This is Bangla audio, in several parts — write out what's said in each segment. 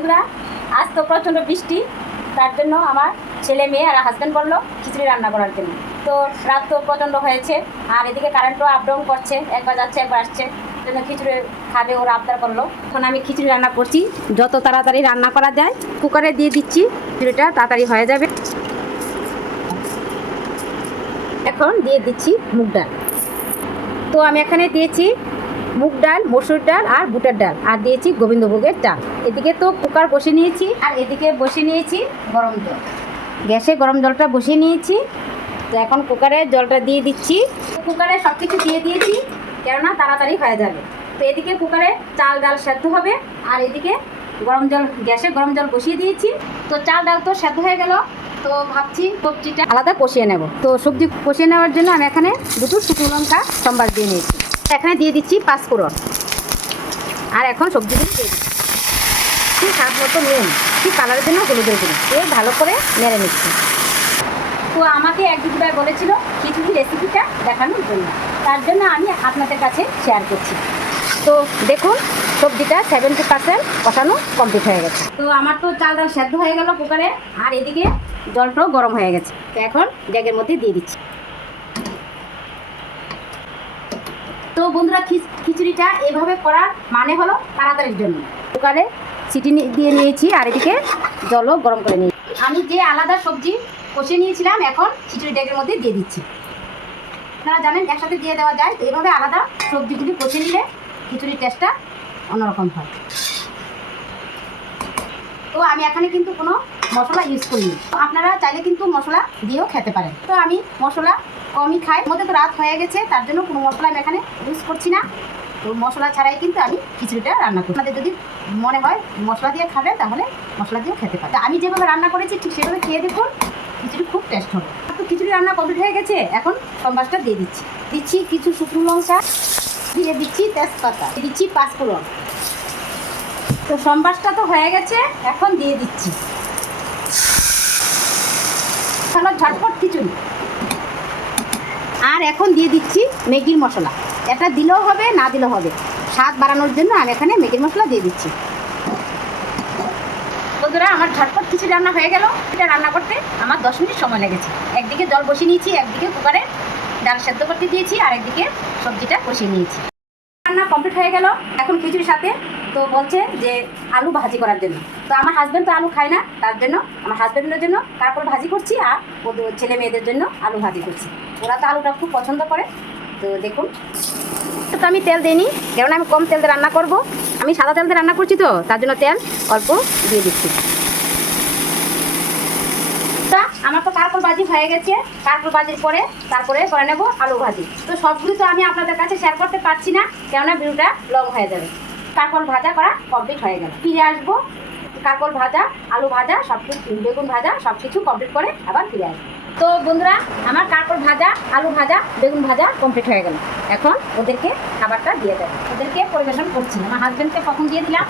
বন্ধুরা, আজ তো প্রচণ্ড বৃষ্টি, তার জন্য আমার ছেলে মেয়ে আর হাজব্যান্ড বললো খিচুড়ি রান্না করার জন্য। তো রাত তো প্রচণ্ড হয়েছে, আর এদিকে কারেন্টও আপ ডাউন করছে, একবার যাচ্ছে একবার আসছে, জন্য খিচুড়ি খাবে ওরা আবদার করলো। এখন আমি খিচুড়ি রান্না করছি, যত তাড়াতাড়ি রান্না করা যায় কুকারে দিয়ে দিচ্ছি, খিচুড়িটা তাড়াতাড়ি হয়ে যাবে। এখন দিয়ে দিচ্ছি মুগ ডাল। তো আমি এখানে দিয়েছি মুগ ডাল, মসুর ডাল আর বুটের ডাল, আর দিয়েছি গোবিন্দভোগের চাল। এদিকে তো কুকার বসিয়ে নিয়েছি, আর এদিকে বসিয়ে নিয়েছি গরম জল। গ্যাসে গরম জলটা বসিয়ে নিয়েছি। তো এখন কুকারে জলটা দিয়ে দিচ্ছি। কুকারে সব কিছু দিয়ে দিয়েছি, কেননা তাড়াতাড়ি হয়ে যাবে। তো এদিকে কুকারে চাল ডাল সেদ্ধ হবে, আর এদিকে গরম জল, গ্যাসে গরম জল বসিয়ে দিয়েছি। তো চাল ডাল তো সেদ্ধ হয়ে গেল, তো ভাবছি সবজিটা আলাদা কষিয়ে নেব। তো সবজি কষিয়ে নেওয়ার জন্য আমি এখানে দুটো শুকনো লঙ্কা সম্বার দিয়ে নিয়েছি। এখানে দিয়ে দিচ্ছি 5 ফোড়ন, আর এখন সবজিগুলো দিয়ে দিচ্ছি স্বাদ মতো নুন, কি কালারের জন্য হলুদের গুঁড়ো, এই ভালো করে নেড়ে নিচ্ছি। তো আমাকে এক দিদিভাই বলেছিল খিচুড়ি রেসিপিটা দেখানোর জন্য, তার জন্য আমি আপনাদের কাছে শেয়ার করছি। তো দেখুন, সবজিটা 70% কষানো কমপ্লিট হয়ে গেছে। তো আমার তো চাল ডাল সেদ্ধ হয়ে গেল কুকারে, আর এদিকে জলটাও গরম হয়ে গেছে। তো এখন ডেগের মধ্যে দিয়ে দিচ্ছি। তো বন্ধুরা, খিচুড়িটা এভাবে করার মানে হলো তাড়াতাড়ির জন্য। কুকারে সিটি দিয়ে নিয়েছি, আর এদিকে জলও গরম করে নিয়েছি। আমি যে আলাদা সবজি কষে নিয়েছিলাম, এখন খিচুড়ি ডেগের মধ্যে দিয়ে দিচ্ছি। আপনারা জানেন একসাথে দিয়ে দেওয়া যায়, তো এভাবে আলাদা সবজিগুলি কষে নিলে খিচুড়ির টেস্টটা অন্যরকম হয়। তো আমি এখানে কিন্তু কোনো মশলা ইউজ করিনি, তো আপনারা চাইলে কিন্তু মশলা দিয়েও খেতে পারেন। তো আমি মশলা কমই খাই, মধ্যে তো রাত হয়ে গেছে, তার জন্য কোনো মশলা আমি এখানে ইউজ করছি না। তো মশলা ছাড়াই কিন্তু আমি খিচুড়িটা রান্না করি। আপনাদের যদি মনে হয় মশলা দিয়ে খাবেন, তাহলে মশলা দিয়েও খেতে পারেন। আমি যেভাবে রান্না করেছি ঠিক সেভাবে খেয়ে দেখুন, খিচুড়ি খুব টেস্ট হবে। তো খিচুড়ি রান্না কমপ্লিট হয়ে গেছে, এখন সম্বাসটা দিয়ে দিচ্ছি কিছু শুকনো লঙ্কা, দিয়ে দিচ্ছি তেজপাতা, দিচ্ছি 5 ফোড়ন। তো সম্বাসটা তো হয়ে গেছে, এখন দিয়ে দিচ্ছি হলো ঝটপট খিচুড়ি। আর এখন দিয়ে দিচ্ছি ম্যাগির মশলা। এটা দিলেও হবে, না দিলেও হবে, স্বাদ বাড়ানোর জন্য আমি এখানে ম্যাগির মশলা দিয়ে দিচ্ছি। বন্ধুরা, আমার ঝটপট খিচুড়ি রান্না হয়ে গেল। এটা রান্না করতে আমার 10 মিনিট সময় লেগেছে। একদিকে জল বসিয়ে নিয়েছি, একদিকে কুকারে ডাল সেদ্ধ করতে দিয়েছি, আর একদিকে সবজিটা কষিয়ে নিয়েছি। রান্না কমপ্লিট হয়ে গেল। এখন খিচুড়ির সাথে তো বলছে যে আলু ভাজি করার জন্য। তো আমার হাজব্যান্ড তো আলু খায় না, তার জন্য আমার হাজব্যান্ডের জন্য কারকল ভাজি করছি, আর ওদের ছেলে মেয়েদের জন্য আলু ভাজি করছি। ওরা তো আলুটা খুব পছন্দ করে। তো দেখুন, তো আমি তেল দিইনি, কারণ আমি কম তেল দিয়ে রান্না করব। আমি সাদা তেল দিয়ে রান্না করছি, তো তার জন্য তেল অল্প দিয়ে দিচ্ছি। আমার তো কারকল ভাজি হয়ে গেছে। কারকল ভাজির পরে তারপরে করে নেব আলু ভাজি। তো সবগুলো তো আমি আপনাদের কাছে শেয়ার করতে পারছি না, কেননা ভিডিওটা লং হয়ে যাবে। কারকল ভাজা করা কমপ্লিট হয়ে গেল, ফিরে আসবো। কারকল ভাজা, আলু ভাজা, সব কিছু, বেগুন ভাজা, সব কিছু কমপ্লিট করে আবার ফিরে আসবো। তো বন্ধুরা, আমার কারকল ভাজা, আলু ভাজা, বেগুন ভাজা কমপ্লিট হয়ে গেল। এখন ওদেরকে খাবারটা দিয়ে দেবো, ওদেরকে পরিবেশন করছি। আমার হাজব্যান্ডকে কখন দিয়ে দিলাম।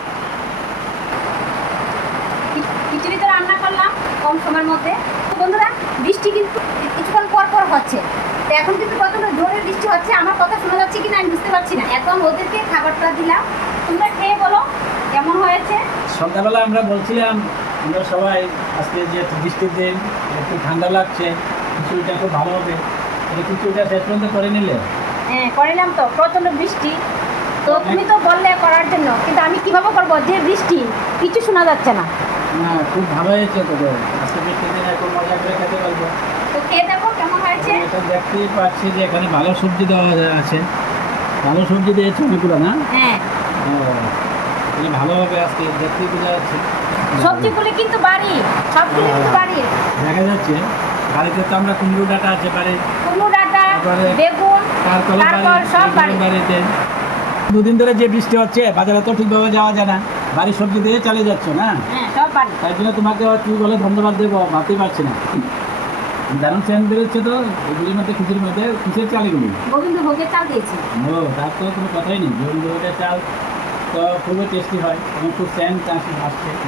খিচুড়ি তো রান্না করলাম কম সময়ের মধ্যে। বন্ধুরা, বৃষ্টি কিন্তু কিছুক্ষণ পর পর হচ্ছে। তো এখন কিন্তু প্রচণ্ড জোরে বৃষ্টি হচ্ছে। আমার কথা শোনা যাচ্ছে কিনা আমি বুঝতে পারছি না। এখন ওদেরকে খাবারটা দিলাম, তোমরা খেয়ে বলো কেমন হয়েছে। সন্ধ্যাবেলা আমরা বলছিলাম আমরা সবাই আজকে যে বৃষ্টির দিন একটু ঠান্ডা লাগছে, খিচুড়িটা খুব ভালো হবে। এই খিচুড়িটা শেষ পর্যন্ত করে নিলে? হ্যাঁ, করিলাম তো। প্রচণ্ড বৃষ্টি, তো তুমি তো বললে করার জন্য, কিন্তু আমি কিভাবে করবো, যে বৃষ্টি কিছু শোনা যাচ্ছে না। না, খুব ভালো হয়েছে তো। আজকে বৃষ্টির দিনে খুব মজা করে খেতে পারবো। তো খেয়ে দেখো কেমন হয়েছে। এটা দেখতেই পাচ্ছি যে এখানে ভালো সবজি দেওয়া আছে। ভালো সবজি দিয়েছে অনেকগুলো, না? হ্যাঁ, ভালো হবে। আজকে দেখতেই বোঝা যাচ্ছে সবজিগুলি কিন্তু বাড়ি, সবগুলি কিন্তু বাড়ির দেখা যাচ্ছে। বাড়িতে তো আমরা কুমড়ো ডাঁটা আছে, কুমড়ো ডাঁটা, বেগুন, কারকল সব বাড়িতে। দুদিন ধরে যে বৃষ্টি হচ্ছে, বাজারে তো ঠিকভাবে যাওয়া যায় না, বাড়ির সবজি দিয়ে চালিয়ে যাচ্ছ না? হ্যাঁ, সব বাড়ি। তাই জন্য তোমাকে কি বলে ধন্যবাদ দেবো ভাবতেই পারছি না। দারুণ সেন্ট বেরোচ্ছে তো এগুলির মধ্যে, খিচুড়ির মধ্যে। কিসের চাল এগুলি? গোবিন্দভোগের চাল দিয়েছি। ও, তার তো কোনো কথাই নেই। গোবিন্দভোগের চাল তো খুবই টেস্টি হয়, এবং খুব সেন্ট আসছে,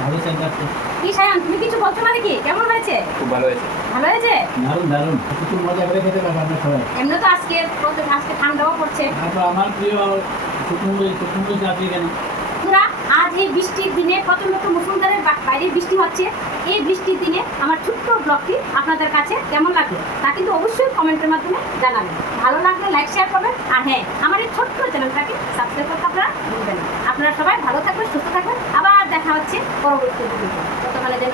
ভালো সেন্ট আসছে। কি সায়ন, তুমি কিছু বলছো না নাকি? কেমন হয়েছে? খুব ভালো হয়েছে। ভালো হয়েছে? দারুণ দারুণ, একটু মজা করে খেতে পারবো আমরা সবাই। এমনি তো আজকে ঠান্ডাও পড়ছে। তারপর আমার প্রিয় শুকনো চাকরি কেন। বন্ধুরা, আজ এই বৃষ্টির দিনে প্রচন্ড মুষলধারে বাইরে বৃষ্টি হচ্ছে, এই বৃষ্টির দিনে আমার ছোট্ট ব্লগটি আপনাদের কাছে কেমন লাগলো তা কিন্তু অবশ্যই কমেন্টের মাধ্যমে জানাবেন। ভালো লাগলে লাইক শেয়ার করবেন, আর হ্যাঁ, আমার এই ছোট্ট চ্যানেলটাকে সাবস্ক্রাইব করতে আপনারা ভুলবেন না। আপনারা সবাই ভালো থাকবেন, সুস্থ থাকবেন, আবার দেখা হচ্ছে পরবর্তী ভিডিওতে। ততক্ষণে যেন